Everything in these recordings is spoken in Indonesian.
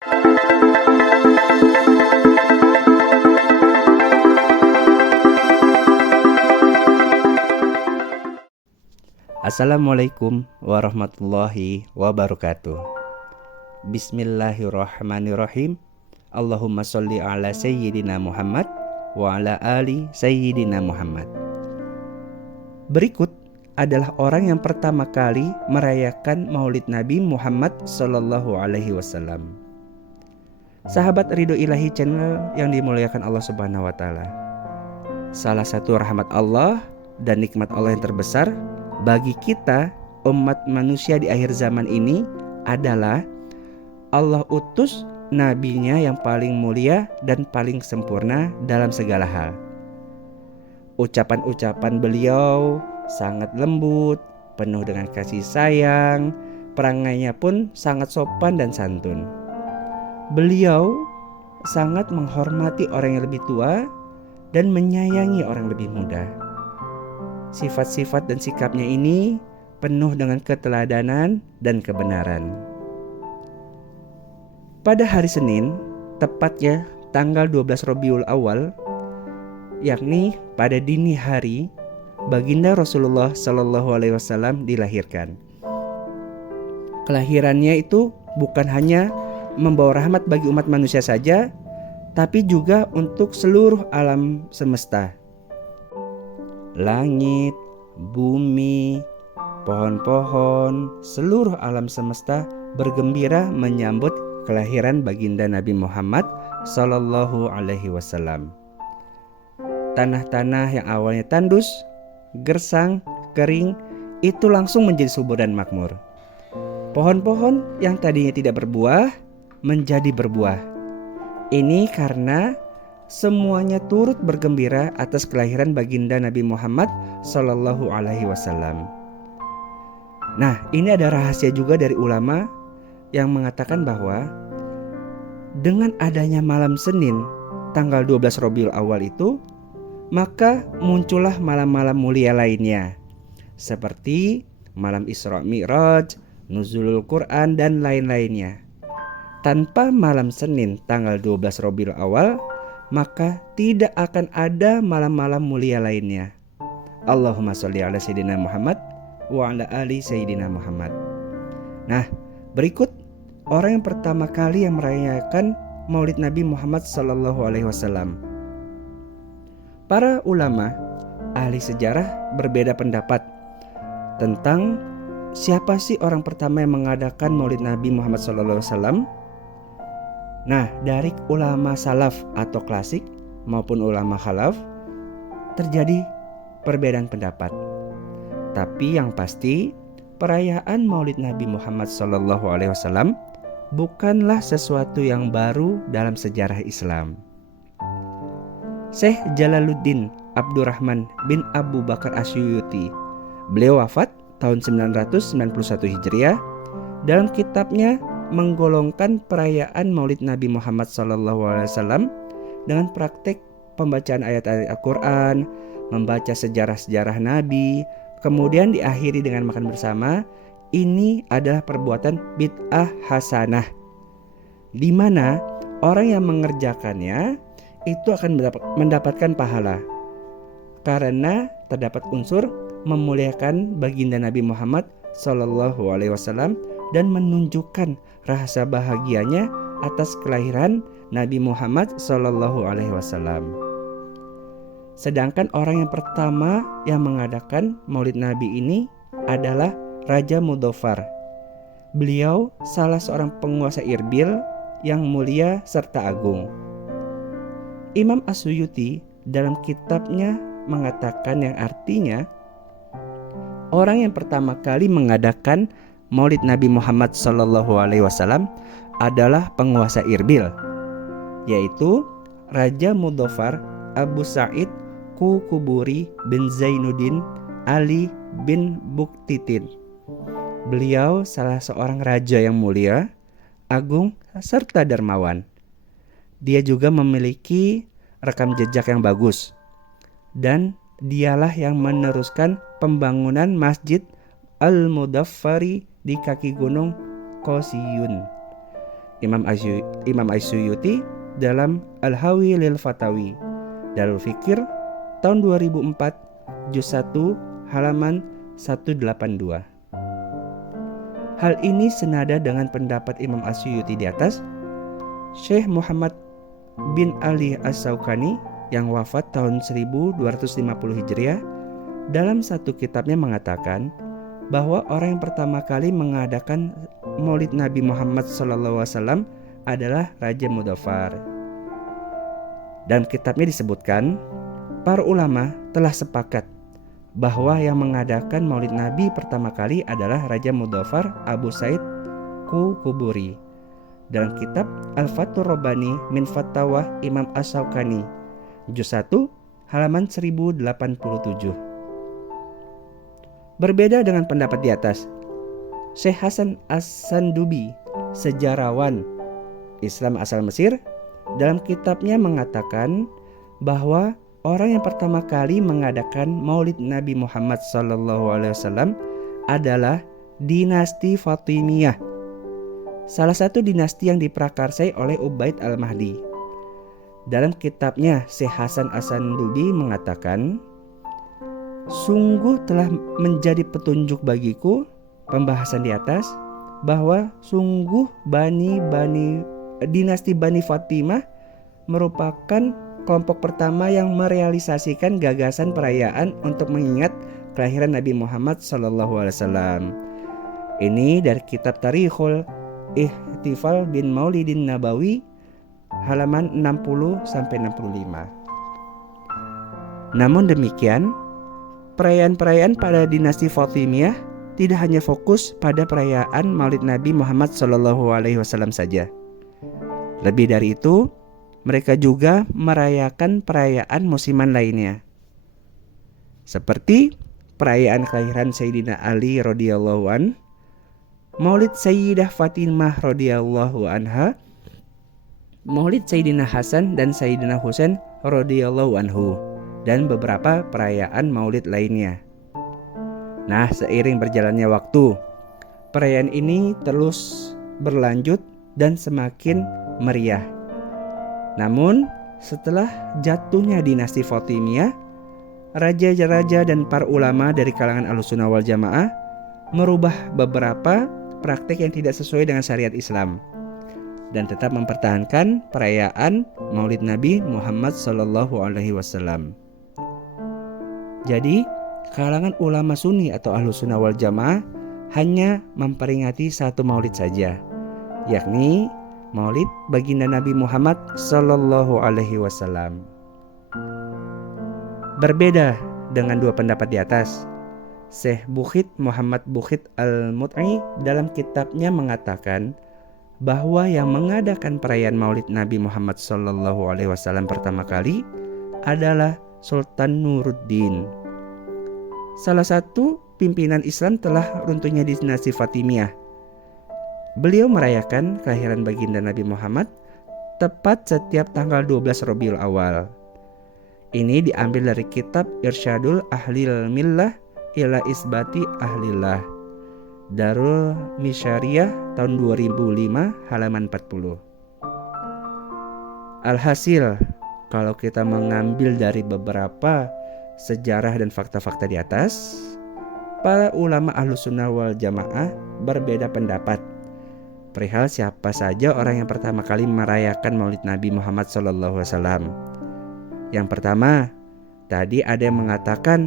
Assalamualaikum warahmatullahi wabarakatuh. Bismillahirrahmanirrahim. Allahumma sholli ala sayyidina Muhammad wa ala ali sayyidina Muhammad. Berikut adalah orang yang pertama kali merayakan Maulid Nabi Muhammad sallallahu alaihi wasallam. Sahabat Ridho Ilahi Channel yang dimuliakan Allah Subhanahu wa taala. Salah satu rahmat Allah dan nikmat Allah yang terbesar bagi kita umat manusia di akhir zaman ini adalah Allah utus nabinya yang paling mulia dan paling sempurna dalam segala hal. Ucapan-ucapan beliau sangat lembut, penuh dengan kasih sayang, perangainya pun sangat sopan dan santun. Beliau sangat menghormati orang yang lebih tua dan menyayangi orang lebih muda. Sifat-sifat dan sikapnya ini penuh dengan keteladanan dan kebenaran. Pada hari Senin, tepatnya tanggal 12 Rabiul Awal, yakni pada dini hari, baginda Rasulullah Shallallahu Alaihi Wasallam dilahirkan. Kelahirannya itu bukan hanya membawa rahmat bagi umat manusia saja, tapi juga untuk seluruh alam semesta. Langit, bumi, pohon-pohon, seluruh alam semesta bergembira menyambut kelahiran baginda Nabi Muhammad Sallallahu Alaihi Wasallam. Tanah-tanah yang awalnya tandus, gersang, kering, itu langsung menjadi subur dan makmur. Pohon-pohon yang tadinya tidak berbuah menjadi berbuah. Ini karena semuanya turut bergembira atas kelahiran baginda Nabi Muhammad Sallallahu Alaihi Wasallam. Nah, ini ada rahasia juga dari ulama yang mengatakan bahwa dengan adanya malam Senin tanggal 12 Rabiul Awal itu, maka muncullah malam-malam mulia lainnya seperti malam Isra Mi'raj, Nuzulul Quran dan lain-lainnya. Tanpa malam Senin tanggal 12 Rabiul Awal, maka tidak akan ada malam-malam mulia lainnya. Allahumma sholli ala sayyidina Muhammad wa ala ali sayyidina Muhammad. Nah, berikut orang yang pertama kali yang merayakan Maulid Nabi Muhammad sallallahu alaihi wasallam. Para ulama, ahli sejarah berbeda pendapat tentang siapa sih orang pertama yang mengadakan Maulid Nabi Muhammad sallallahu alaihi wasallam. Nah, dari ulama salaf atau klasik maupun ulama khalaf terjadi perbedaan pendapat. Tapi yang pasti perayaan Maulid Nabi Muhammad SAW bukanlah sesuatu yang baru dalam sejarah Islam. Syekh Jalaluddin Abdurrahman bin Abu Bakar Asyuyuti, beliau wafat tahun 991 Hijriah, dalam kitabnya menggolongkan perayaan Maulid Nabi Muhammad SAW dengan praktek pembacaan ayat-ayat Al-Quran, membaca sejarah-sejarah Nabi, kemudian diakhiri dengan makan bersama. Ini adalah perbuatan bid'ah hasanah, di mana orang yang mengerjakannya itu akan mendapatkan pahala karena terdapat unsur memuliakan baginda Nabi Muhammad SAW dan menunjukkan rasa bahagianya atas kelahiran Nabi Muhammad SAW. Sedangkan orang yang pertama yang mengadakan Maulid Nabi ini adalah Raja Mudofar. Beliau salah seorang penguasa Irbil yang mulia serta agung. Imam Asyuyuti dalam kitabnya mengatakan yang artinya orang yang pertama kali mengadakan Maulid Nabi Muhammad SAW adalah penguasa Irbil, yaitu Raja Mudofar Abu Sa'id Kukuburi bin Zainuddin Ali bin Buktitin. Beliau salah seorang raja yang mulia, agung, serta dermawan. Dia juga memiliki rekam jejak yang bagus, dan dialah yang meneruskan pembangunan Masjid Al-Mudaffari di kaki gunung Qasiyun. Imam Asyuyuti dalam Al-Hawi lil Fatawi, Darul Fikir tahun 2004, juz 1 halaman 182. Hal ini senada dengan pendapat Imam Asyuyuti di atas. Syekh Muhammad bin Ali As-Saukani yang wafat tahun 1250 Hijriah dalam satu kitabnya mengatakan bahwa orang yang pertama kali mengadakan Maulid Nabi Muhammad SAW adalah Raja Mudhaffar. Dalam kitabnya disebutkan, para ulama telah sepakat bahwa yang mengadakan Maulid Nabi pertama kali adalah Raja Mudhaffar Abu Said Kuburi. Dalam kitab Al-Fathur Rabbani min Fatawah Imam As-Saukani, juz 1 halaman 1087. Berbeda dengan pendapat di atas, Syekh Hasan As-Sandubi, sejarawan Islam asal Mesir, dalam kitabnya mengatakan bahwa orang yang pertama kali mengadakan Maulid Nabi Muhammad SAW adalah dinasti Fatimiyah, salah satu dinasti yang diprakarsai oleh Ubaid al-Mahdi. Dalam kitabnya, Syekh Hasan As-Sandubi mengatakan, sungguh telah menjadi petunjuk bagiku pembahasan di atas bahwa sungguh dinasti Bani Fatimah merupakan kelompok pertama yang merealisasikan gagasan perayaan untuk mengingat kelahiran Nabi Muhammad SAW. Ini dari kitab Tarikhul Ihtifal bin Maulidin Nabawi halaman 60-65. Namun demikian, perayaan-perayaan pada dinasti Fatimiyah tidak hanya fokus pada perayaan Maulid Nabi Muhammad SAW saja. Lebih dari itu, mereka juga merayakan perayaan musiman lainnya, seperti perayaan kelahiran Sayyidina Ali radhiyallahu an, Maulid Sayyidah Fatimah radhiyallahu anha, Maulid Sayyidina Hasan dan Sayyidina Husain radhiyallahu anhu, dan beberapa perayaan maulid lainnya. Nah, seiring berjalannya waktu, perayaan ini terus berlanjut dan semakin meriah. Namun, setelah jatuhnya dinasti Fatimiyah, raja-raja dan para ulama dari kalangan Ahlussunnah wal Jamaah merubah beberapa praktik yang tidak sesuai dengan syariat Islam dan tetap mempertahankan perayaan Maulid Nabi Muhammad SAW. Jadi, kalangan ulama Sunni atau Ahlussunnah wal Jamaah hanya memperingati satu maulid saja, yakni Maulid baginda Nabi Muhammad SAW. Berbeda dengan dua pendapat di atas, Syekh Bukhit Muhammad Bukhit Al-Mut'i dalam kitabnya mengatakan bahwa yang mengadakan perayaan Maulid Nabi Muhammad SAW pertama kali adalah Sultan Nuruddin, salah satu pimpinan Islam telah runtuhnya dinasti Fatimiyah. Beliau merayakan kelahiran baginda Nabi Muhammad tepat setiap tanggal 12 Rabiul Awal. Ini diambil dari kitab Irsyadul Ahlil Millah ila Isbati Ahlillah, Darul Misyariyah tahun 2005 halaman 40. Alhasil, kalau kita mengambil dari beberapa sejarah dan fakta-fakta di atas, para ulama Ahlussunnah wal Jamaah berbeda pendapat perihal siapa saja orang yang pertama kali merayakan Maulid Nabi Muhammad SAW. Yang pertama, tadi ada yang mengatakan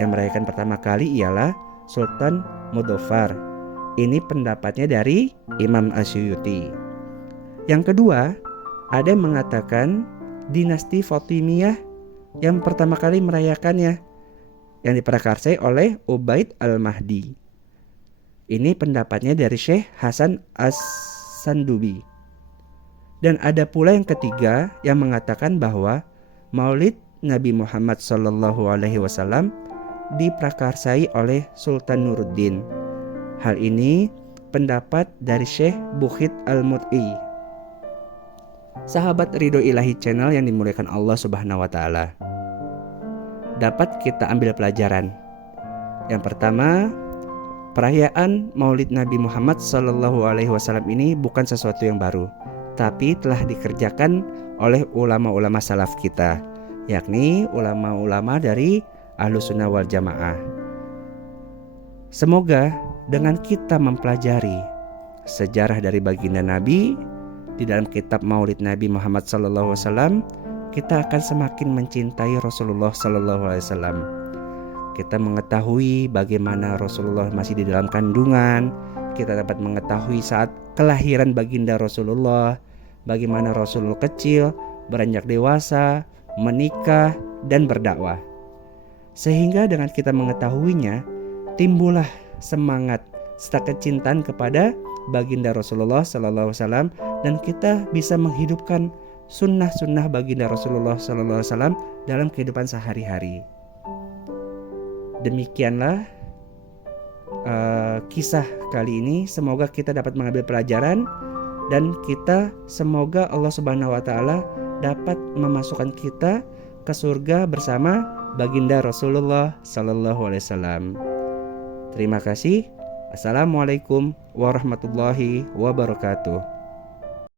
yang merayakan pertama kali ialah Sultan Mudhaffar. Ini pendapatnya dari Imam Asyuyuti. Yang kedua, ada yang mengatakan dinasti Fatimiyah yang pertama kali merayakannya, yang diprakarsai oleh Ubaid al-Mahdi. Ini pendapatnya dari Syekh Hasan As-Sandubi. Dan ada pula yang ketiga yang mengatakan bahwa Maulid Nabi Muhammad SAW diprakarsai oleh Sultan Nuruddin. Hal ini pendapat dari Syekh Bukhit Al-Mut'i. Sahabat Ridho Ilahi Channel yang dimuliakan Allah Subhanahu wa Ta'ala, dapat kita ambil pelajaran. Yang pertama, Perayaan Maulid Nabi Muhammad SAW ini bukan sesuatu yang baru, tapi telah dikerjakan oleh ulama-ulama salaf kita, yakni ulama-ulama dari Ahlussunnah wal Jamaah. Semoga dengan kita mempelajari sejarah dari baginda Nabi di dalam kitab Maulid Nabi Muhammad SAW, kita akan semakin mencintai Rasulullah SAW. Kita mengetahui bagaimana Rasulullah masih di dalam kandungan. Kita dapat mengetahui saat kelahiran baginda Rasulullah, bagaimana Rasulullah kecil, beranjak dewasa, menikah, dan berdakwah. Sehingga dengan kita mengetahuinya, timbullah semangat serta kecintaan kepada baginda Rasulullah SAW, dan kita bisa menghidupkan sunnah-sunnah baginda Rasulullah SAW dalam kehidupan sehari-hari. Demikianlah kisah kali ini. Semoga kita dapat mengambil pelajaran, dan kita semoga Allah Subhanahu wa Ta'ala dapat memasukkan kita ke surga bersama baginda Rasulullah Sallallahu Alaihi Wasallam. Terima kasih. Assalamualaikum warahmatullahi wabarakatuh.